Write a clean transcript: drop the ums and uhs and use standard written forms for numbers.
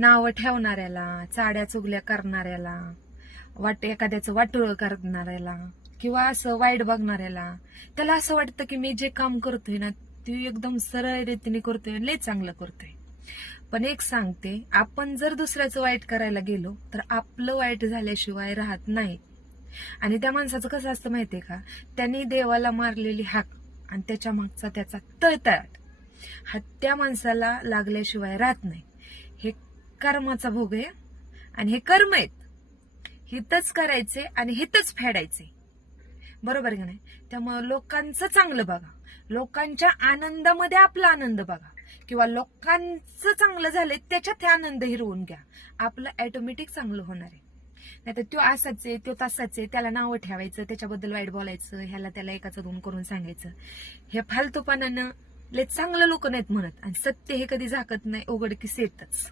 नावं ठेवणाऱ्याला, चाड्या चुगल्या करणाऱ्याला, एखाद्याचं वाटोळं करणाऱ्याला किंवा असं वाईट बघणाऱ्याला, त्याला असं वाटतं की मी जे काम करतोय ना ते एकदम सरळ रीतीने करतोय, लय चांगलं करतोय. पण एक सांगते, आपण जर दुसऱ्याचं वाईट करायला गेलो तर आपलं वाईट झाल्याशिवाय राहत नाही. आणि त्या माणसाचं कसं असतं माहितीये का, त्यांनी देवाला मारलेली हाक आणि त्याच्या मागचा त्याचा तळतळाट हा त्या माणसाला लागल्याशिवाय राहत नाही. हे कर्माचा भोग आहे आणि हे कर्म आहेत, हितच करायचे आणि हितच फेडायचे. बरोबर का नाही? त्यामुळे लोकांचं चांगलं बघा, लोकांच्या आनंदामध्ये आपला आनंद बघा, किंवा लोकांचं चांगलं झालंय त्याच्यात आनंद हिरवून घ्या. आपलं ऑटोमॅटिक चांगलं होणार आहे. नाहीतर तो असाच आहे, तो तसाच आहे, त्याला नावं ठेवायचं, त्याच्याबद्दल वाईट बोलायचं, ह्याला त्याला एकाचं दोन करून सांगायचं. हे फालतूपणानं लय चांगलं लोक नाहीत म्हणत, आणि सत्य हे कधी झाकत नाही, उघडकीस येतच.